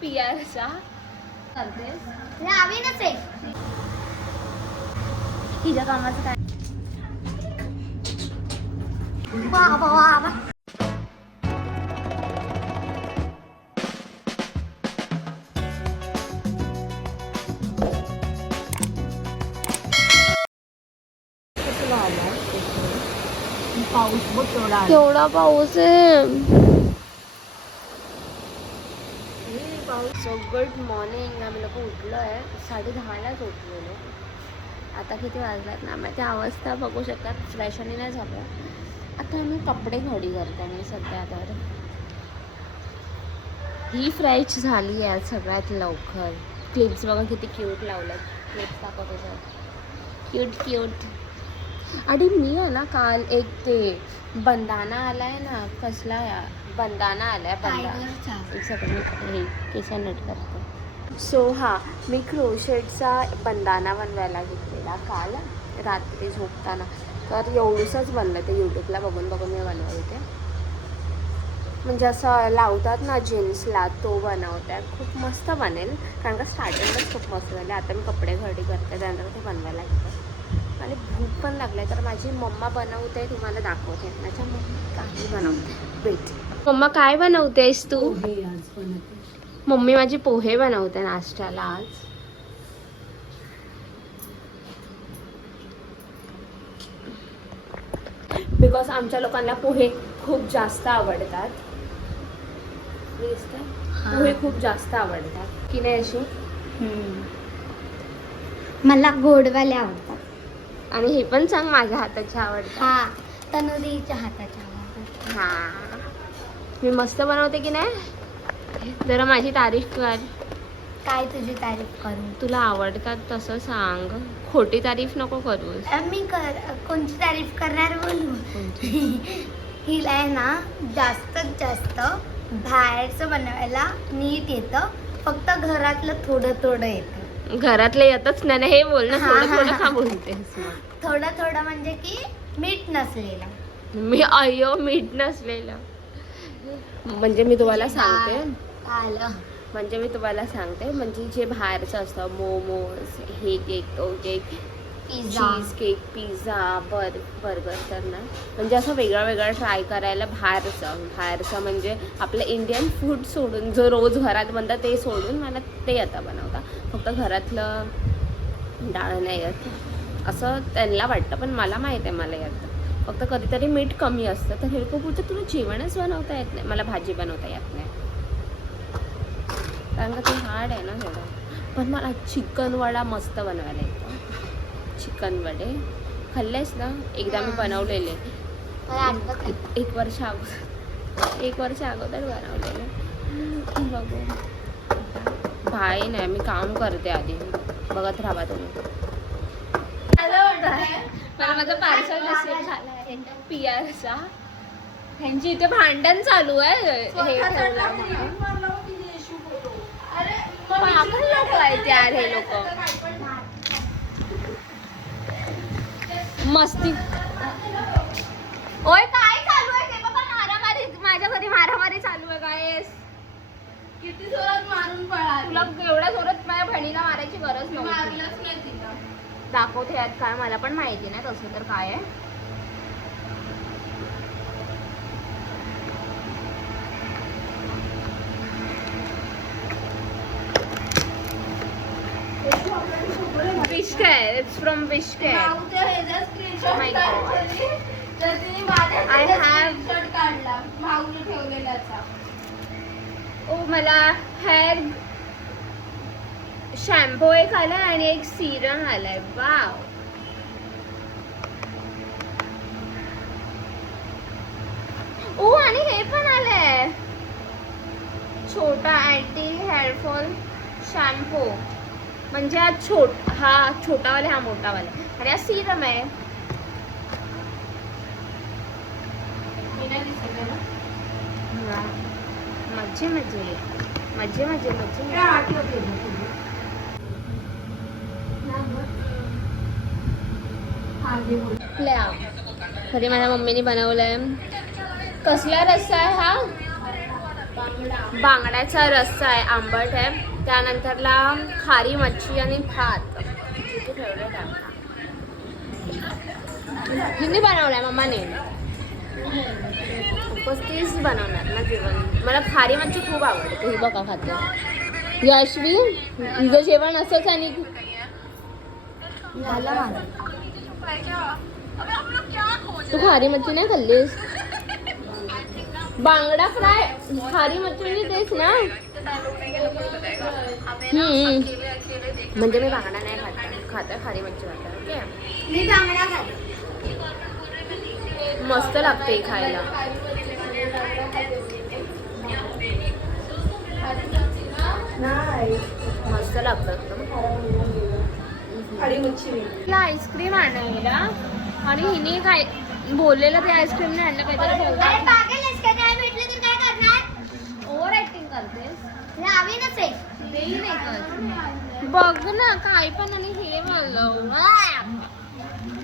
पियाचा करतेस आवीनच आहे तिच्या कामाचं काय. वा वा वा वा. पाऊस बघ केवढा केवढा पाऊस आहे. So good morning. आम्ही लोक उठलो आहे 10:30लाच उठलेलो. आता किती वाजलात ना माहिती. अवस्था बघू शकतात. फ्रेशनी नाही झालं. आता आम्ही कपडे घडी करतो. मी सध्या तर ही फ्रेश झाली आहे सगळ्यात लवकर. क्लिप्स बघा किती क्यूट लावल्यात. क्लिप्स दाखवतो सर क्यूट क्यूट. आणि मी आहे ना काल एक ते बंदाना आलाय ना. कसला बंदाना आलाय. एक सेकंड हे केस नट करते. सो मी क्रोशेटचा बंदाना बनवायला घेतलेला काल रात्री झोपताना. तर एवढंसंच बनलं ते यूट्यूबला बघून बघून मी बनवत होते. म्हणजे असं लावतात ना जीन्सला तो बनवते. खूप मस्त बनेल कारण का स्टार्टिंगच खूप मस्त झाले. आता मी कपडे घडी करते त्यानंतर ते बनवायला घेते. आणि भूक पण लागले तर माझी मम्मा बनवते. तुम्हाला दाखवते माझ्या मम्मी काही बनवते. वेट मम्मा काय बनवतेस तू. मम्मी माझी पोहे बनवते नाश्त्याला आज. बिकॉज आमच्या लोकांना पोहे खूप जास्त आवडतात. पोहे खूप जास्त आवडतात की नाही अशी. मला गोडवाले आवडतात. आणि हे पण सांग माझ्या हाताचे आवडतात. हा तनुरीच्या हाताच्या आवडतात. हा मी मस्त बनवते की नाही. जरा माझी तारीफ कर. काय तुझी तारीफ करू. तुला आवडतात तसं सांग. खोटी तारीफ नको करू. मी कोणती तारीफ करणार बोलू. हिला आहे ना जास्तीत जास्त बाहेरचं बनवायला नीट येतं. फक्त घरातलं थोडं थोडं येतं. घरातलं येतच नाही ना. हे बोल ना. थोडं थोडं का बोलतेस. थोडं थोडं म्हणजे की मीठ नसलेलं. मी अय्यो मीठ नसलेलं. म्हणजे मी तुम्हाला सांगते. आलं म्हणजे मी तुम्हाला सांगते म्हणजे जे बाहेरचं असतं मोमोज हे केक तो cake cheese cake pizza burger तर ना म्हणजे असं वेगळं वेगळं ट्राय करायला बाहेरचं म्हणजे आपलं इंडियन फूड सोडून जो रोज घरात बनतं ते सोडून मला ते आता बनवता. फक्त घरातलं डाळ नाही येत असं त्यांना वाटतं पण मला माहीत आहे मला येतं. फक्त कधीतरी मीठ कमी असतं तर हे लोक बोलतं तुला जेवणच बनवता येत नाही. मला भाजी बनवता येत नाही कारण का ते हार्ड आहे ना थोडं. पण मला चिकन वडा मस्त बनवायला येतो. चिकन वडे खाल्लेस ना. एकदा मी बनवलेले 1 वर्ष अगोदर बनवलेले. बघू भाई नाही मी काम करते आधी. बघत राहा तुम्ही. मला माझं पार्सल रिसीव्ह झालंय पियाचा. ह्यांची इथे भांडण चालू आहे. हे पागल लोक आहेत यार हे लोक. मस्ती. ओय काय चालू आहे ते बघा. मारामारी माझ्या घरी मारामारी चालू आहे. काय किती जोरात मारून पळाली. तुला एवढ्या जोरात माझ्या बहिणीला मारायची गरज नव्हती. मारलंच नाही तिला. दाखवते यात काय मला पण माहिती नाही तसं तर काय आहे. Wishcare. It's from Wishcare. My God. I have काढला भाऊने ठेवलेलाचा. मला हेअर शॅम्पू एक आलाय आणि एक सिरम आलाय. वाव. ओ आणि हे पण आलंय छोटा अँटी हेअरफॉल शॅम्पू. म्हणजे हा छोटावाला हा मोठावाला आणि हा सिरम आहे. मजे मजे मजे मजे मजे. खरी माझ्या मम्मीने बनवलंय. कसला रस्सा आहे हा. बांगड्याचा रस्सा आहे, आंबट आहे. त्यानंतरला खारी मच्छी आणि भात. फेवरेट आहे. हिने बनवलाय मम्माने. उपस्थित बनवणार ना जेवण. मला खारी मच्छी खूप आवडते. ही बघा खाते. यशवी हिचं जेवण असंच आणि झालं माझं. तू खारी मच्छी नाही खाल्लीस? बांगडा फ्राय खारी मच्छी तेच ना. म्हणजे मी बांगडा नाही खात खारी मच्छी खाते. ओके मी बांगडा खाते. मस्त लागते ही खायला. मस्त लागतं. आईस्क्रीम आणायला आणि हिने काय बोललेलं ते आईस्क्रीम नाही आणलं काहीतरी. अरे पागल आहेस का? नाही भेटलं तर काय करणार? ओव्हर ऍक्टिंग करतेस. लावीनच आहे. तेही नाही करत. बघ ना काय पण आणि हे मला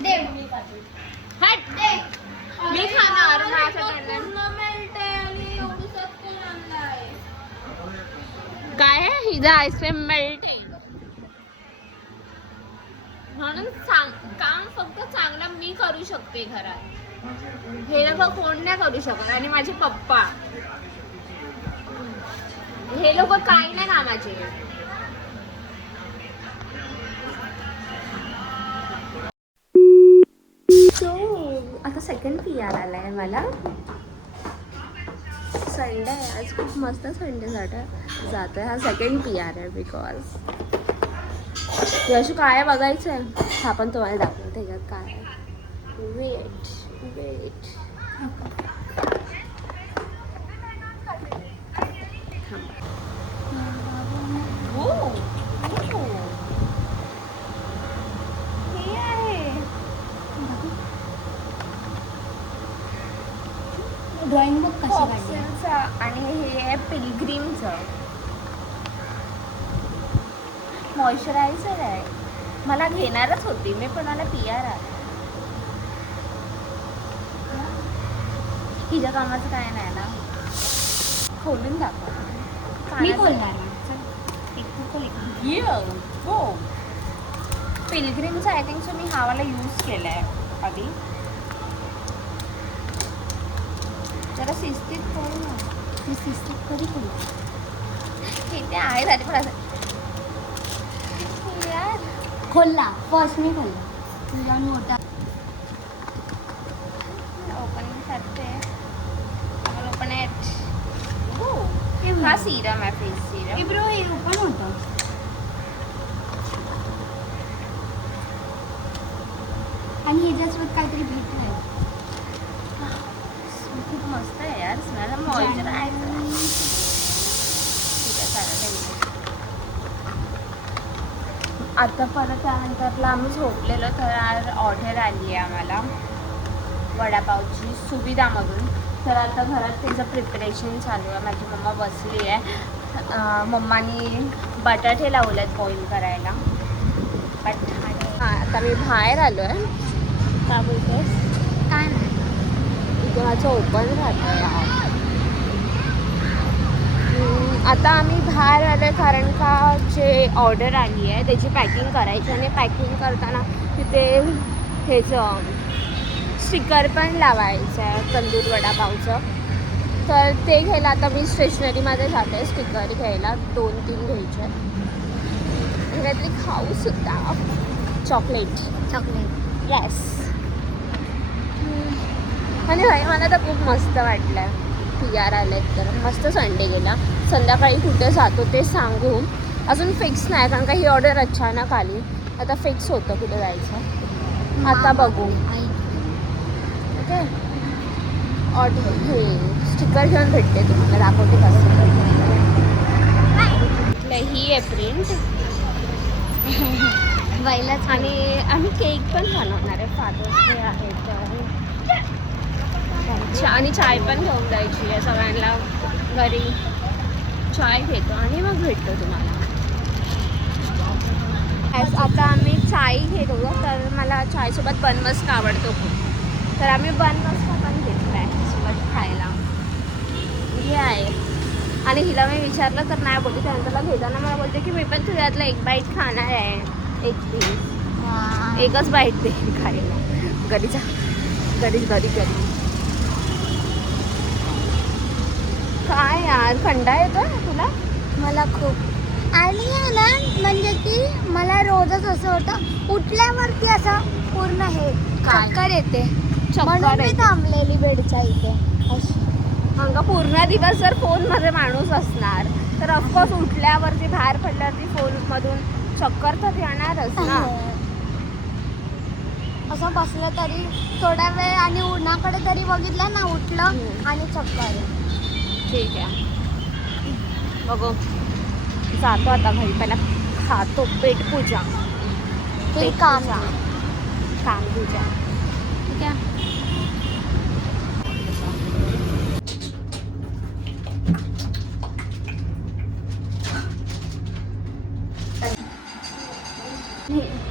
दे. हट दे. मी खाणार माझ्याकडनं. काय आहे हिचं आईस्क्रीम मेल्ट आहे म्हणून काम फक्त चांगलं मी करू शकते घरात. हे लोक कोण नाही करू शकत. आणि माझे पप्पा हे लोक काही नाही कामाचे. आता सेकंड PR आलाय मला. संडे आहे आज. खूप मस्त संडे जातोय. हा सेकंड PR आहे. बिकॉज यशू काय बघायचं आहे हा पण तुम्हाला दाखवते. त्याच्यात काय आहे. वेट हे आहे ड्रॉइंग बुक कशी काढली? फॉक्सलचं आणि हे आहे पिलग्रीमचं मॉइश्चरायझर आहे. मला घेणारच होती मी पण मला PR आहे. हिच्या कामाचं काय नाही ना. खोलून दाखव. मी खोलणार. हो पिलग्रीमचा आय थिंक सो मी हा वाला यूज केला आहे आधी. जरा शिस्तीत खोल ना. मी सिस्टीम कधी खोलू? इथे आहे झाली पण असं यार. खोलला. फर्स्ट मी खोलला. तुझ्या मोठा ओपनिंग करते. Open it. हा सिरम आहे. Face serum. ब्रो हे ओपन होतं. आणि ह्याच्यासोबत काहीतरी भेट आहे. खूप मस्त आहे यार. Smell moisturiser. ठीक आहे चालेल. आता परत त्यानंतरला आम्ही झोपलेलो तर आज ऑर्डर आली आहे आम्हाला वडापावची सुविधामधून. तर आता घरात त्याचं प्रिपरेशन चालू आहे. माझी मम्मा बसली आहे. मम्मानी बटाटे लावलेत बॉईल करायला. आता मी बाहेर आलो आहे. काय बोलतेस? काय नाही. इथे माझं ओपन राहतं. आता आम्ही बाहेर आलो कारण का जे ऑर्डर आली आहे त्याची पॅकिंग करायची आणि पॅकिंग करताना तिथे ह्याचं स्टिकर पण लावायचं आहे तंदूर वडापावचं. तर ते घ्यायला आता मी स्टेशनरीमध्ये जाते. स्टिकर घ्यायला 2-3 घ्यायचे. काहीतरी खाऊसुद्धा. Chocolate yes. आणि भाई मला तर खूप मस्त वाटलं. PR आलेत तर मस्त संडे गेला. संध्याकाळी कुठे जातो ते सांगू. अजून फिक्स नाही कारण का ही ऑर्डर अचानक आली. आता फिक्स होतं कुठे जायचं. आता बघू. ओके ऑर्डर हे स्टिकर घेऊन भेटते तुम्हाला दाखवते कसं. ही आहे प्रिंट. बाईलाच आणि आम्ही केक पण बनवणार आहे. फादर्स डे आहे तर आणि चाय पण घेऊन जायची आहे सगळ्यांना. घरी चाय घेतो आणि मग भेटतो तुम्हाला. आता आम्ही चाय घेतो तर मला चायसोबत बनमस्क आवडतो खूप. तर आम्ही बनमस्क पण घेतला आहे सोबत खायला. हे आहे आणि हिला मी विचारलं तर नाही बोलते. त्यानंतरला घेताना मला बोलते की मी पण तुझ्यातलं एक बाईट खाणार आहे, एक पीस, एकच बाईट दे खायला. गडीचा गडी. काय यार कंटाळा येतो तुला? मला खूप. आणि आहे ना म्हणजे की मला रोजच असं होतं उठल्यावरती असं पूर्ण हे काय? चक्कर येते. चक्कर म्हणून मी येते. थांबलेली बेडच्या इथे अशी. अंग पूर्ण दिवस जर फोनमध्ये माणूस असणार तर ऑफकोर्स उठल्यावरती बाहेर पडल्यावरती फोनमधून चक्कर तर येणारच ना. असं बसलं तरी थोडा वेळ आणि उन्हाकडे तरी बघितलं ना उठलं आणि चक्कर. ठीक आहे बघू, जातो आता घरी. पहिला खातो पेट पूजा. ते काम काम पूजा. ठीक आहे.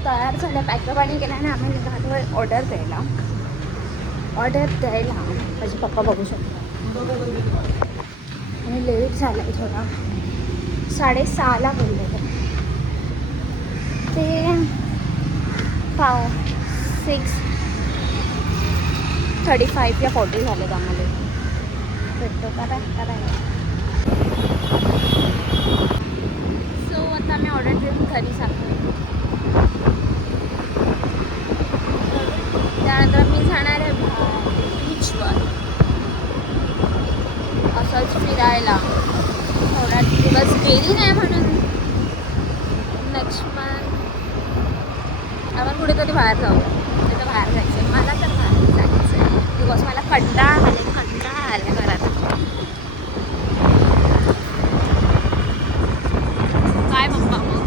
तयार झालं, पॅकअप आणि केलं आणि आम्ही निघालो ऑर्डर द्यायला. माझे पप्पा बघू शकतो. आणि लेट झाला आहे थोडा. 6:30ला बोलले ते 6:35 या 40 झाले आम्हाला. भेटतो करायला. सो आता मी ऑर्डर देऊन घरी सांगतो. त्यानंतर मी जाणार आहे बीचवर असंच फिरायला. थोडा दिवस गेली नाही म्हणून नेक्स्ट मंथ आपण कुठेतरी बाहेर जाऊ. तिथं बाहेर जायचं आहे मला, तर बाहेर जायचं आहे बिकॉज मला कंटाळा आला घरात. काय पप्पा मग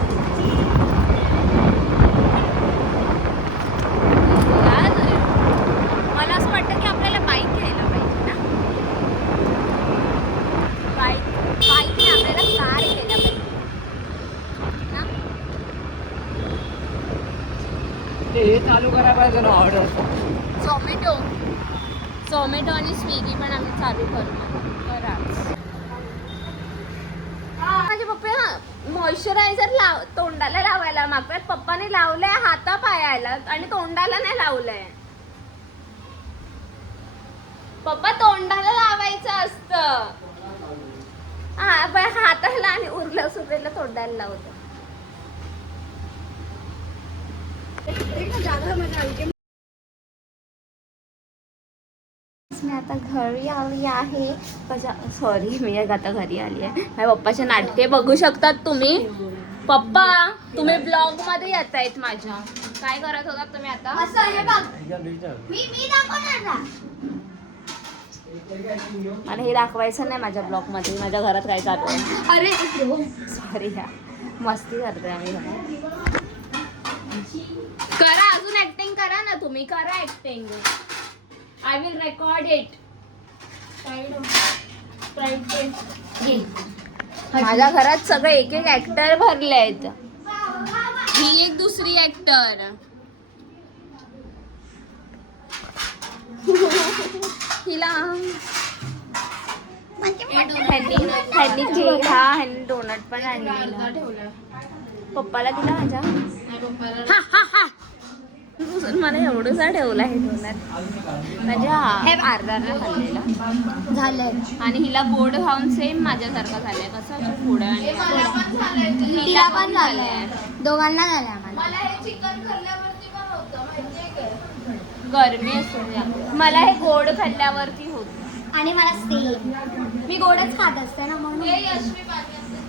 मला असं वाटतं की आपल्याला बाईक घ्यायला पाहिजे ना. बाईक नाही, आपल्याला कार घ्यायला पाहिजे ना. हे चालू करायला पाहिजे ना ऑर्डर. झोमॅटो आणि स्विगी पण आम्ही चालू करणार. माझे पप्पा मॉइश्चरायझर तोंडाला लावायला मागतात. पप्पाने लावलंय हातापायाला आणि तोंडाला नाही लावलंय. पप्पा तोंडाला लावायचं असतं. हाताला आणि उरलं सुरलेलं तोंडाला लावतं. मी आता घरी आली आहे. मी आता घरी आली आहे. माझ्या पप्पाचे नाटके बघू शकतात तुम्ही. पप्पा तुम्ही ब्लॉग मध्ये येत आहेत माझ्या. काय करत होता तुम्ही आता? असं हे बघ मी दाखवणार ना. मला हे दाखवायचं नाही माझ्या ब्लॉग मध्ये. माझ्या घरात काय चालू आहे. अरे सॉरी ह्या मस्ती करतोय आम्ही घरात. करा अजून ऍक्टिंग करा ना तुम्ही. करा acting. I will record it. माझ्या घरात सगळे एक ऍक्टर भरले आहेत. ही एक दुसरी ऍक्टर. हिला ह्यांनी डोनट पण आणलेला. पप्पाला दिला माझ्या. मला एवढंसा ठेवला हे डोनट. माझ्या अर्धा खाल्लेला झालंय. आणि हिला गोड खाऊन सेम माझ्यासारखं झालंय. कसं पुढं आणि तिला पण झालंय. दोघांना झालंय आम्हाला. मला हे चिकन खाल्ल्यावरती पण होतं माहितीये काय? गरमी असते. मला हे गोड खाल्ल्यावरती होत. आणि मला सेम. मी गोडच खात असते ना म्हणून. हे यशवी पाणी असतं.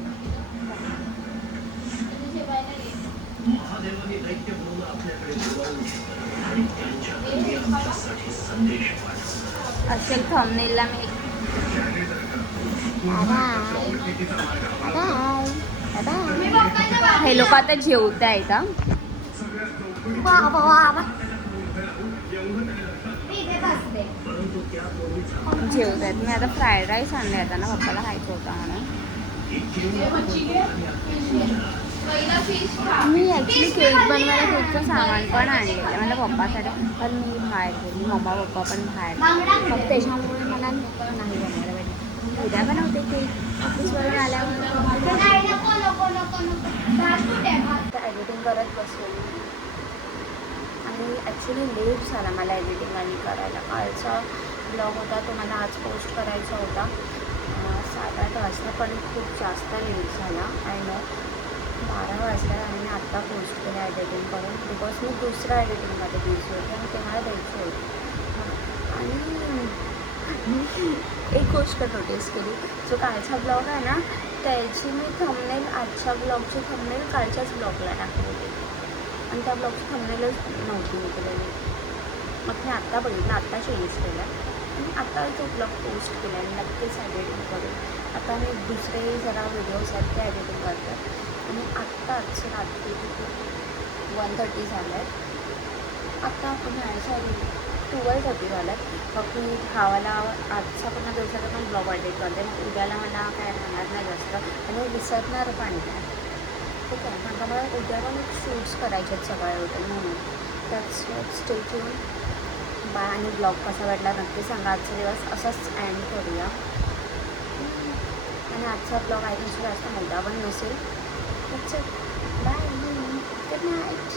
तुझे जेवायला ये. असेल थंबनेलला मी. हे लोक आता जेवत आहेत. जेवत आहेत. मी आता फ्राईड राईस आणले आता ना पप्पाला खायचं होता म्हणून. पहिला फिश खा. मी ॲक्च्युली केक बनवायला केकचं सामान पण आणलेलं मला पप्पासाठी. पण मी बाहेर गेली. मम्मा पप्पा पण बाहेर. मग त्याच्यामुळे मला नाही बनवायला पाहिजे. उद्या बनवते केक. ऑफिसवरून आल्यावर नाही, नको नको नको नको भात कुठे आहे, भात? आता एडिटिंग करत बसलेली आणि ॲक्च्युली लेट झाला मला एडिटिंग आणि करायला. कालचा ब्लॉग होता तो मला आज पोस्ट करायचा होता 7-8 वाजता, पण खूप जास्त लेट झाला. आय नो 12 वाजता आणि मी आत्ता पोस्ट केला एडिटिंग करून, बिकॉज मी दुसऱ्या एडिटिंगमध्ये बिझी होते आणि ते मला द्यायची होती. आणि मी एक गोष्ट नोटीस केली, जो कालचा ब्लॉग आहे ना त्याची मी थंबनेल आजच्या ब्लॉगची थंबनेल कालच्याच ब्लॉगला टाकलेली आणि त्या ब्लॉगची थंबनेलच नव्हती मी केलेली. मग मी आत्ता बघितलं, आत्ता चेंज केला आणि आत्ता तो ब्लॉग पोस्ट केला आणि नक्कीच एडिटिंग करून. आता मी दुसरे जरा व्हिडिओज आहेत ते एडिटिंग करते आणि आत्ताच रात्री 1:30 झालं आहे. आत्ता म्हणायच्या आधी 12:30 झालं आहे. मग मी खावाला आजचा पुन्हा दिवसाचा पण ब्लॉग एडिट करते. मग उद्याला मला काय राहणार नाही जास्त आणि विसरणार पण नाही. ठीक आहे, कारण का मला उद्या पण शूट्स करायचे आहेत सकाळी उठून, म्हणून त्याच स्टे ट्यून बाय. आणि ब्लॉग कसा वाटला नक्की सांगा. आजचा दिवस असाच एंड करूया आणि आजचा ब्लॉग आय थिंक जास्त मोठा पण नसेल. Bye, good night.